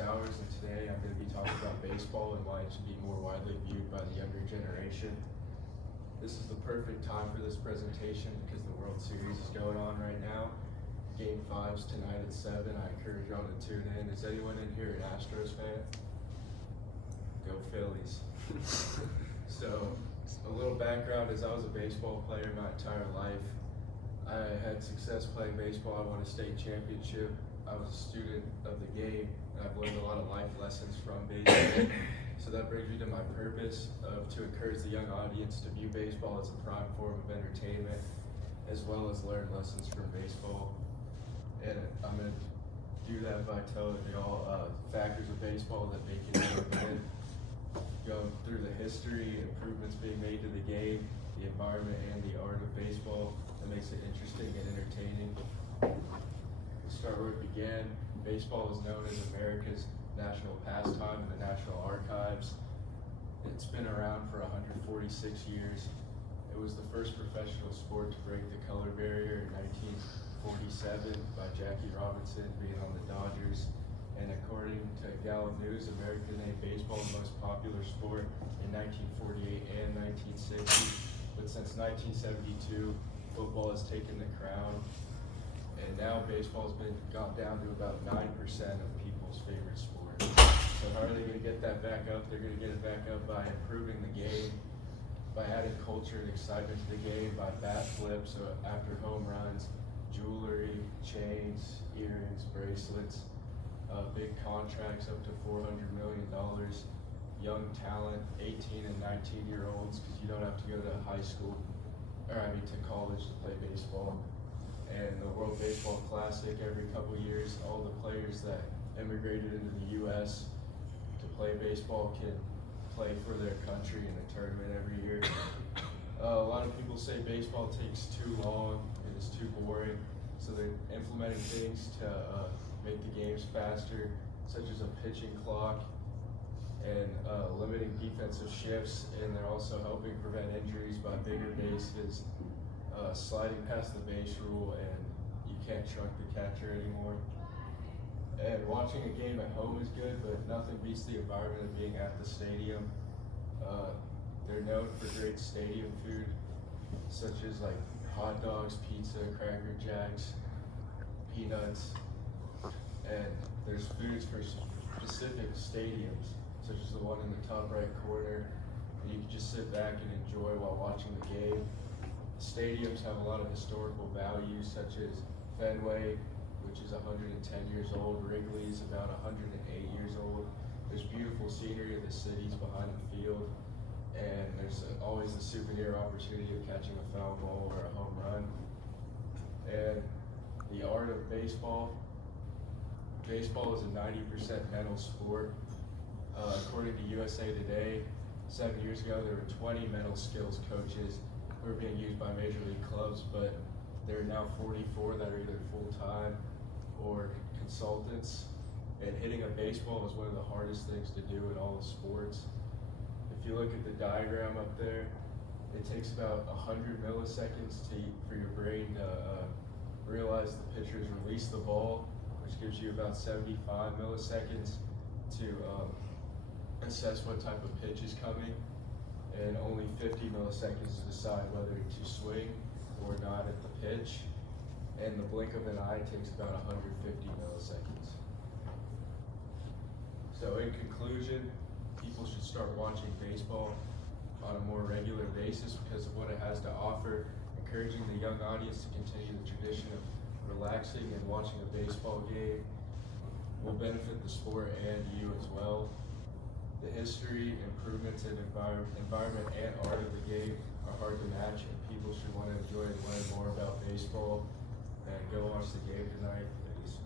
Stowers, and today I'm going to be talking about baseball and why it should be more widely viewed by the younger generation. This is the perfect time for this presentation because the World Series is going on right now. Game 5's tonight at 7. I encourage y'all to tune in. Is anyone in here an Astros fan? Go Phillies. So, a little background is I was a baseball player my entire life. I had success playing baseball. I won a state championship. I was a student of the game, and I've learned a lot of life lessons from baseball. So that brings me to my purpose of to encourage the young audience to view baseball as a prime form of entertainment, as well as learn lessons from baseball. And I'm going to do that by telling y'all factors of baseball that make it win. Go through the history, improvements being made to the game, the environment and the art of baseball that makes it interesting and entertaining. Start where it began. Baseball is known as America's national pastime in the National Archives. It's been around for 146 years. It was the first professional sport to break the color barrier in 1947 by Jackie Robinson being on the Dodgers. And according to Gallup News, America named baseball the most popular sport in 1948 and 1960. But since 1972, football has taken the crown. And now baseball's been gone down to about 9% of people's favorite sport. So how are they going to get that back up? They're going to get it back up by improving the game, by adding culture and excitement to the game, by bat flips after home runs, jewelry, chains, earrings, bracelets, big contracts up to $400 million, young talent, 18 and 19-year-olds, because you don't have to go to high school, to college to play baseball. And the World Baseball Classic every couple years, all the players that immigrated into the U.S. to play baseball can play for their country in a tournament every year. A lot of people say baseball takes too long, it is too boring, so they're implementing things to make the games faster, such as a pitching clock and limiting defensive shifts, and they're also helping prevent injuries by bigger bases, sliding past the base rule, and you can't trunk the catcher anymore. And watching a game at home is good, but nothing beats the environment of being at the stadium. They're known for great stadium food, such as like hot dogs, pizza, Cracker Jacks, peanuts, and there's foods for specific stadiums, such as the one in the top right corner, and you can just sit back and enjoy while watching the game. Stadiums have a lot of historical values, such as Fenway, which is 110 years old. Wrigley is about 108 years old. There's beautiful scenery of the cities behind the field, and there's always the souvenir opportunity of catching a foul ball or a home run. And the art of baseball. Baseball is a 90% mental sport. According to USA Today, 7 years ago there were 20 mental skills coaches who are being used by major league clubs, but there are now 44 that are either full-time or consultants. And hitting a baseball is one of the hardest things to do in all the sports. If you look at the diagram up there, it takes about 100 milliseconds for your brain to realize the pitcher's released the ball, which gives you about 75 milliseconds to assess what type of pitch is coming, and only 50 milliseconds to decide whether to swing or not at the pitch. And the blink of an eye takes about 150 milliseconds. So in conclusion, people should start watching baseball on a more regular basis because of what it has to offer, encouraging the young audience to continue the tradition of relaxing and watching a baseball game will benefit the sport and you as well. The history, improvements, and environment and art of the game are hard to match, and people should want to enjoy and learn more about baseball. And go watch the game tonight. It is